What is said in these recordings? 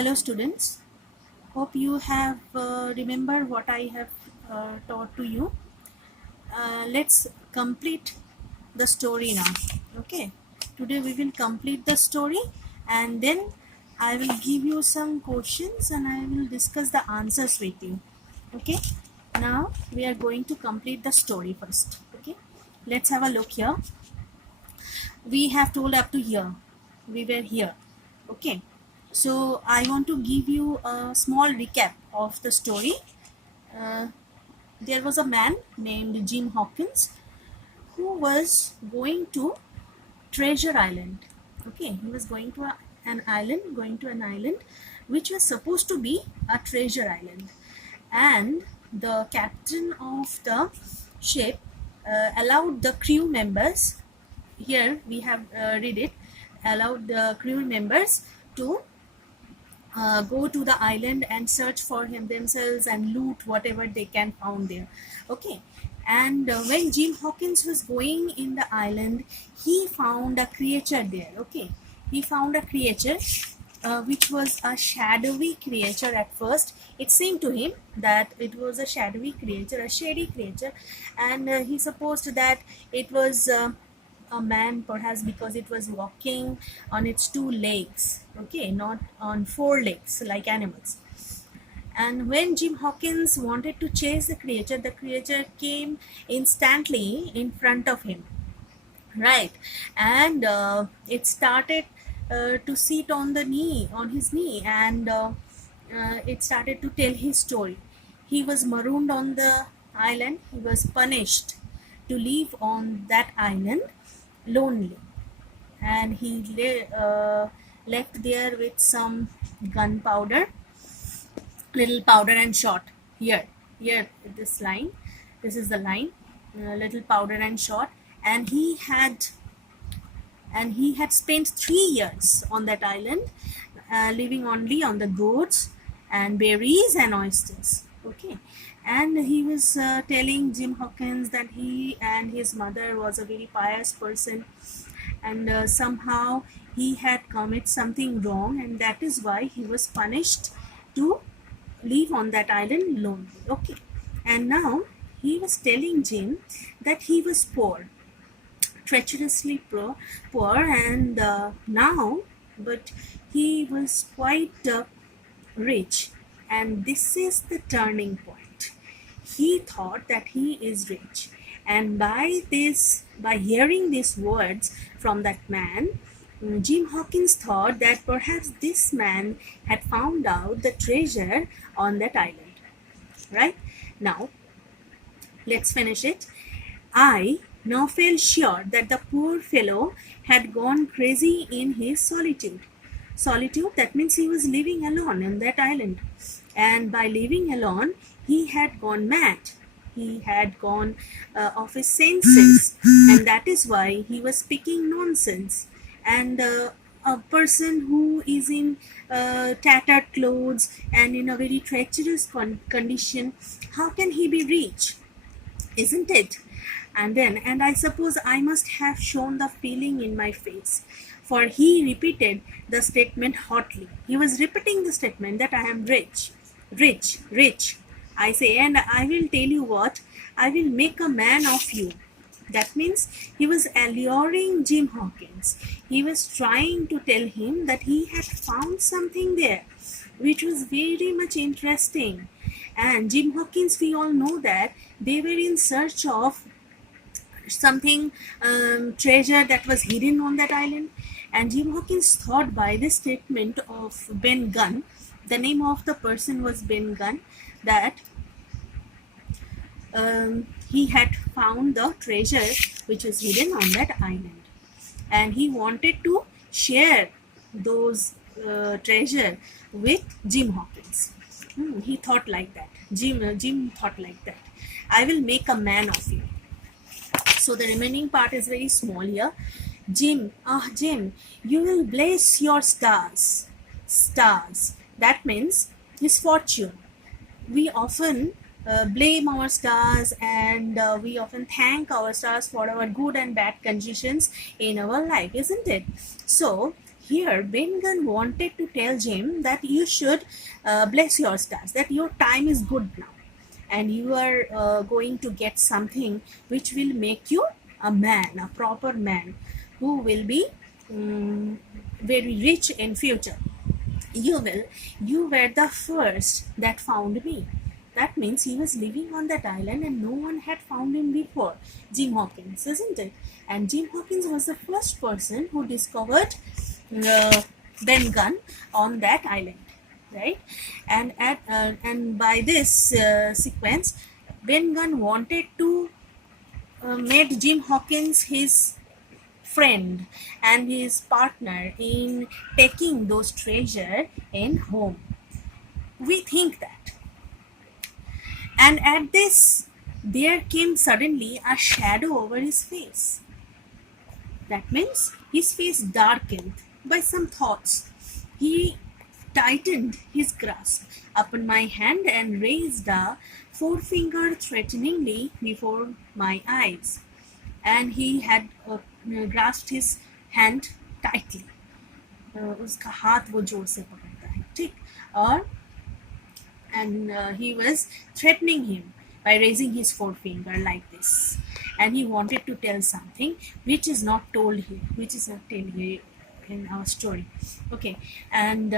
Hello students, hope you have remember what I have taught to you. Let's complete the story now. Okay, today we will complete the story and then I will give you some questions and I will discuss the answers with you. Okay, now we are going to complete the story first. Okay, let's have a look here. We have told up to here, we were here. Okay, so I want to give you a small recap of the story. uh, there was a man named Jim Hawkins who was going to Treasure Island. Okay, he was going to an island which was supposed to be a treasure island, and the captain of the ship allowed the crew members, here we have read it, allowed the crew members to go to the island and search for him themselves and loot whatever they can found there. Okay, and when Jim Hawkins was going in the island, he found a creature there. Okay, he found a creature which was a shadowy creature. At first it seemed to him that it was a shadowy creature, a shady creature, and he supposed that it was a man, perhaps because it was walking on its two legs. Okay, not on four legs like animals. And when Jim Hawkins wanted to chase the creature came instantly in front of him, right? And it started to sit on his knee, and it started to tell his story. He was marooned on the island. He was punished to live on that island lonely, and he left there with some gunpowder, little powder and shot. Here this line, this is the line, little powder and shot. And he had spent 3 years on that island, living only on the goats and berries and oysters. Okay, and he was telling Jim Hawkins that he and his mother was a very pious person, and somehow he had committed something wrong, and that is why he was punished to live on that island lonely. Okay, and now he was telling Jim that he was poor, treacherously poor, and now, but he was quite rich, and this is the turning point. He thought that he is rich, and by hearing these words from that man, Jim Hawkins thought that perhaps this man had found out the treasure on that island. Right now, let's finish it. I now felt sure that the poor fellow had gone crazy in his solitude. Solitude, that means he was living alone on that island. And by living alone, he had gone mad. He had gone off his senses. And that is why he was speaking nonsense. And a person who is in tattered clothes and in a very treacherous condition, how can he be rich? Isn't it? And I suppose I must have shown the feeling in my face, for he repeated the statement hotly. He was repeating the statement that I am rich, rich, rich. I say, and I will tell you what, I will make a man of you. That means he was alluring Jim Hawkins. He was trying to tell him that he had found something there which was very much interesting. And Jim Hawkins, we all know that they were in search of something, treasure that was hidden on that island. And Jim Hawkins thought by this statement of Ben Gunn, the name of the person was Ben Gunn, that he had found the treasure which was hidden on that island, and he wanted to share those treasure with Jim Hawkins. He thought like that. Jim thought like that. I will make a man of you. So the remaining part is very small here. Jim, you will bless your stars. Stars. That means his fortune. We often blame our stars, and we often thank our stars for our good and bad conditions in our life, isn't it? So here Ben Gunn wanted to tell Jim that you should bless your stars, that your time is good now, and you are going to get something which will make you a man, a proper man, who will be very rich in future. You were the first that found me. That means he was living on that island and no one had found him before. Jim Hawkins, isn't it? And Jim Hawkins was the first person who discovered Ben Gunn on that island, right? And by this sequence, Ben Gunn wanted to made Jim Hawkins his friend and his partner in taking those treasure in home. We think that. And at this, there came suddenly a shadow over his face. That means his face darkened by some thoughts. He tightened his grasp upon my hand and raised a forefinger threateningly before my eyes. And he had grasped his hand tightly. उसका हाथ वो जोर से पकड़ता है, ठीक? और and he was threatening him by raising his forefinger like this, and he wanted to tell something which is not told here, which is not told here in our story. Okay, and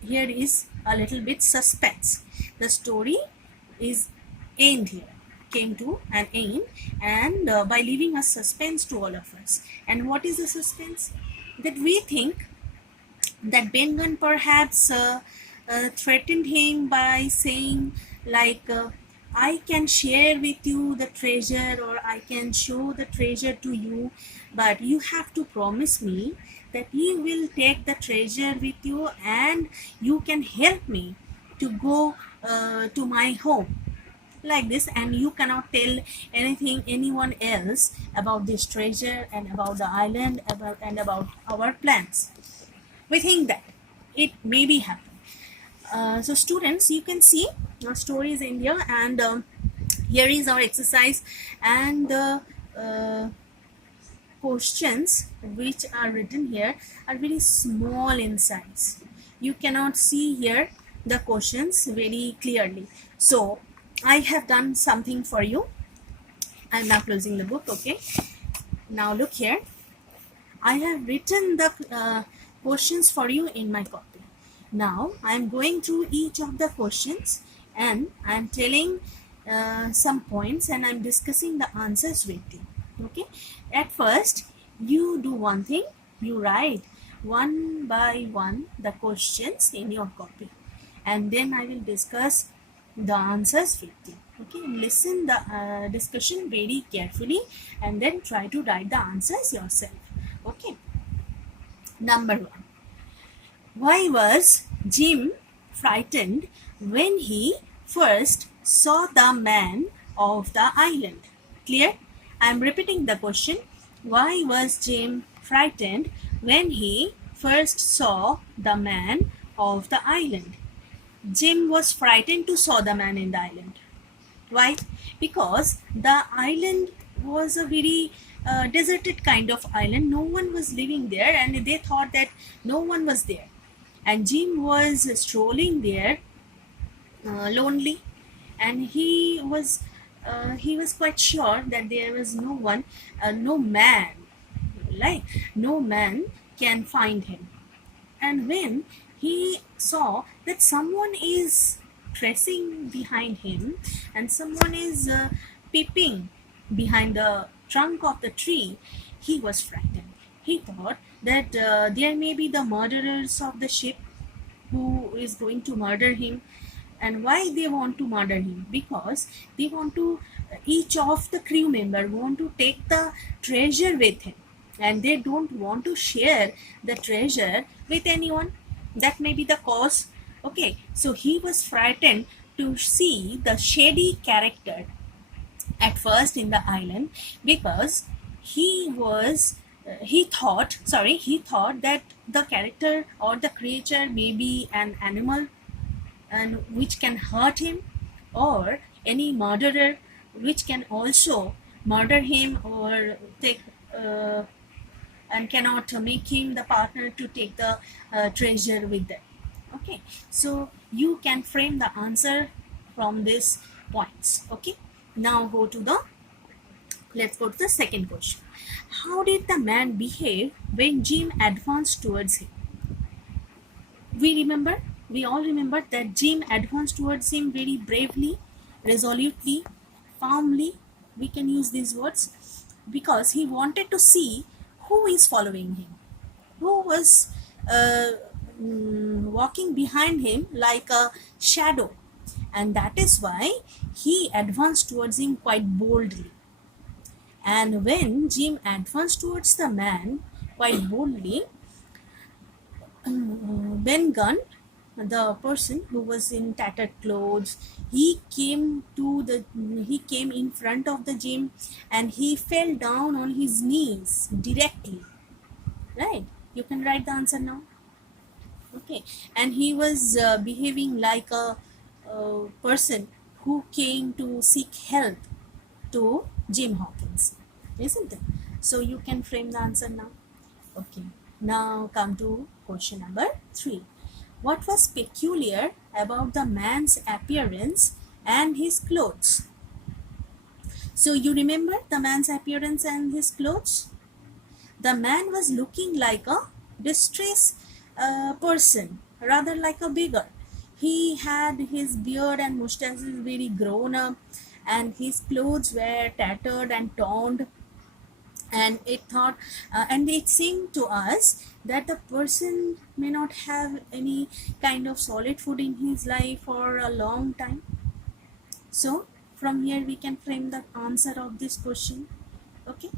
here is a little bit suspense. The story is end here, came to an end, and by leaving a suspense to all of us. And what is the suspense? That we think that Ben Gunn perhaps threatened him by saying like, I can share with you the treasure, or I can show the treasure to you, but you have to promise me that you will take the treasure with you and you can help me to go to my home, like this, and you cannot tell anyone else about this treasure and about the island, about our plans. We think that it may be happen. So students, you can see our story is in here, and here is our exercise, and the questions which are written here are very small in size. You cannot see here the questions very clearly. So I have done something for you. I'm now closing the book. Okay, now look here. I have written the questions for you in my copy. Now I am going through each of the questions and I am telling some points and I am discussing the answers with you. Okay, at first you do one thing, you write one by one the questions in your copy, and then I will discuss the answers with you. Okay, listen the discussion very carefully and then try to write the answers yourself. Okay, number one. Why was Jim frightened when he first saw the man of the island? Clear? I am repeating the question. Why was Jim frightened when he first saw the man of the island? Jim was frightened to saw the man in the island. Why? Because the island was a very deserted kind of island. No one was living there and they thought that no one was there. And Jim was strolling there lonely, and he was quite sure that there was no one, no man, like no man can find him. And when he saw that someone is pressing behind him and someone is peeping behind the trunk of the tree, he was frightened. He thought that there may be the murderers of the ship who is going to murder him. And why they want to murder him? Because they want to, each of the crew member want to take the treasure with him, and they don't want to share the treasure with anyone. That may be the cause. Okay, so he was frightened to see the shady character at first in the island, because he thought that the character or the creature may be an animal and which can hurt him, or any murderer which can also murder him or take and cannot make him the partner to take the treasure with them. Okay, so you can frame the answer from these points. Okay, now let's go to the second question. How did the man behave when Jim advanced towards him? We all remember that Jim advanced towards him very bravely, resolutely, firmly. We can use these words because he wanted to see who is following him, who was walking behind him like a shadow, and that is why he advanced towards him quite boldly. And when Jim advanced towards the man quite boldly, Ben Gunn, the person who was in tattered clothes, he came in front of the Jim and he fell down on his knees directly. Right? You can write the answer now. Okay, and he was behaving like a person who came to seek help to Jim Hawkins, isn't it? So you can frame the answer now. Okay, now come to question number 3. What was peculiar about the man's appearance and his clothes? So you remember the man's appearance and his clothes? The man was looking like a distressed person, rather like a beggar. He had his beard and mustaches very grown up, and his clothes were tattered and torn. And it seemed to us that the person may not have any kind of solid food in his life for a long time. So from here we can frame the answer of this question. Okay,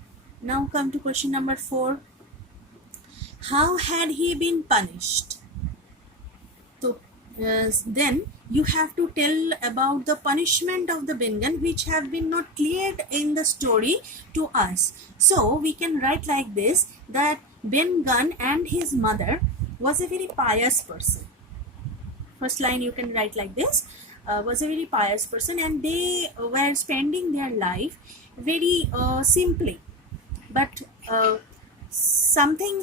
now come to question number 4. How had he been punished? So then you have to tell about the punishment of the Ben Gunn, which have been not cleared in the story to us. So we can write like this, that Ben Gunn and his mother was a very pious person. First line you can write like this, was a very pious person, and they were spending their life very simply. But something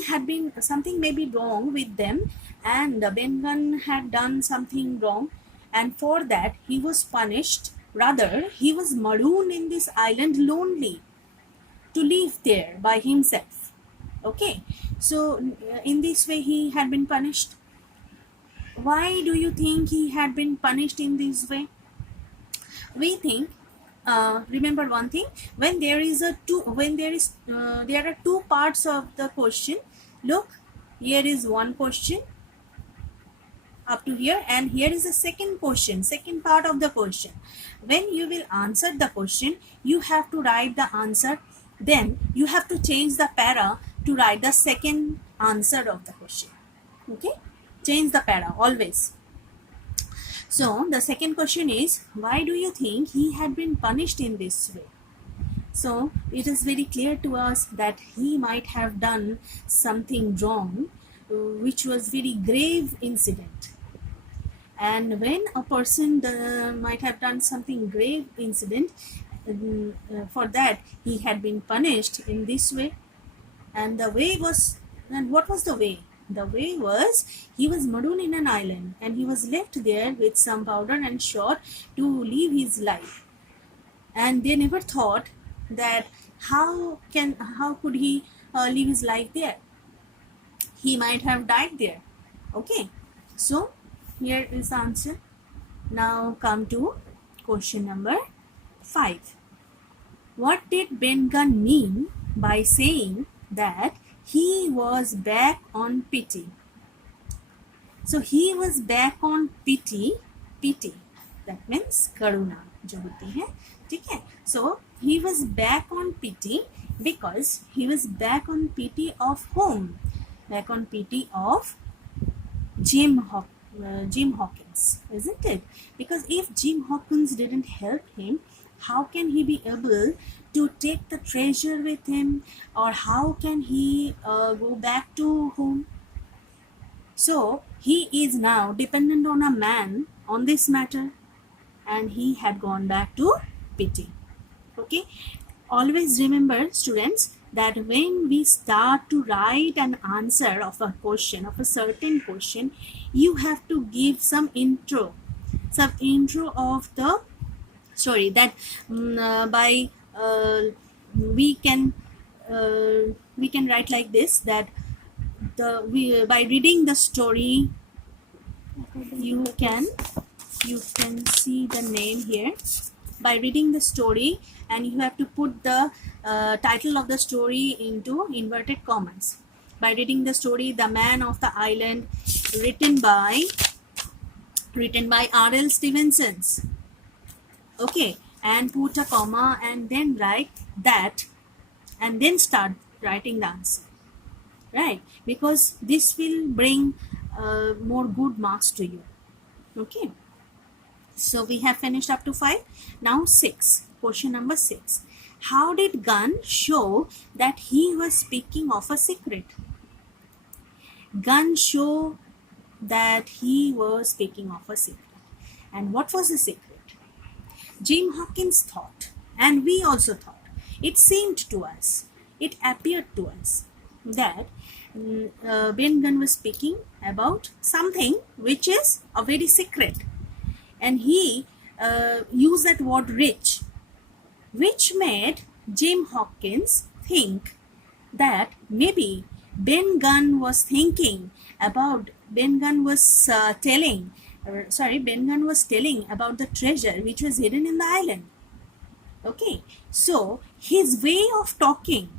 may be wrong with them, and Ben Gunn had done something wrong, and for that he was punished. Rather, he was marooned in this island lonely to live there by himself. Okay, so in this way he had been punished. Why do you think he had been punished in this way? We think, remember one thing, when there are two parts of the question. Look, here is one question up to here, and here is the second part of the question. When you will answer the question, you have to write the answer, then you have to change the para to write the second answer of the question. Okay, change the para always. So the second question is, why do you think he had been punished in this way? So it is very clear to us that he might have done something wrong, which was very grave incident. And when a person might have done something grave incident, for that he had been punished in this way. And what was the way? The way was, he was marooned in an island and he was left there with some powder and shot to live his life. And they never thought that how could he live his life there? He might have died there. Okay, so here is the answer. Now come to question number 5. What did Ben Gunn mean by saying that he was back on pity? So he was back on pity, that means karuna जो होती है, ठीक है? So he was back on pity because he was back on pity of whom? Back on pity of Jim Hawkins, isn't it? Because if Jim Hawkins didn't help him, how can he be able to take the treasure with him, or how can he go back to home? So he is now dependent on a man on this matter, and he had gone back to pity. Okay, always remember, students, that when we start to write an answer of a question, of a certain question, you have to give some intro of the story, that by we can write like this, that by reading the story, you can see the name here. By reading the story, and you have to put the title of the story into inverted commas. By reading the story, The Man of the Island, written by R.L. Stevenson's. Okay, and put a comma and then write that, and then start writing the answer, right? Because this will bring more good marks to you. Okay, so we have finished up to 5. Now 6, question number 6. How did Gunn show that he was speaking of a secret? Gunn showed that he was speaking of a secret. And what was the secret? Jim Hawkins thought, and we also thought, it seemed to us, it appeared to us, that Ben Gunn was speaking about something which is a very secret. And he used that word rich, which made Jim Hawkins think that maybe Ben Gunn was telling about the treasure which was hidden in the island. Okay, so his way of talking,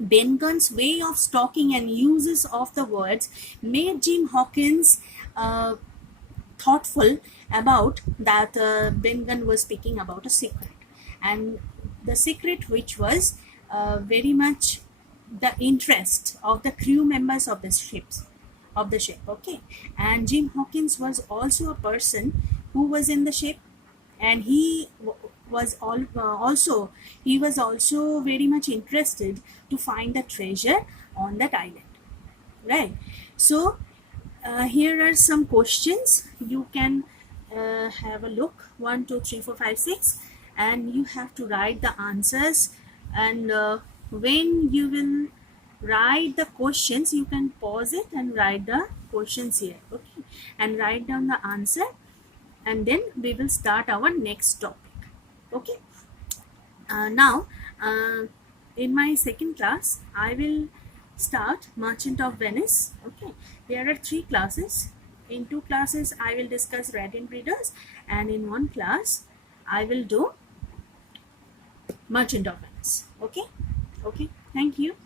Ben Gunn's way of talking and uses of the words made Jim Hawkins thoughtful about that Ben Gunn was speaking about a secret, and the secret which was very much the interest of the crew members of the ship. Okay, and Jim Hawkins was also a person who was in the ship, and he was also very much interested to find the treasure on that island, right? So here are some questions. You can have a look, 1 2 3 4 5 6, and you have to write the answers. And when you will write the questions, you can pause it and write the questions here, okay, and write down the answer, and then we will start our next topic. Okay, now in my second class I will start Merchant of Venice. Okay, there are 3 classes. In 2 classes I will discuss Rat and Breeders, and in 1 class I will do Merchant of Venice. Okay, thank you.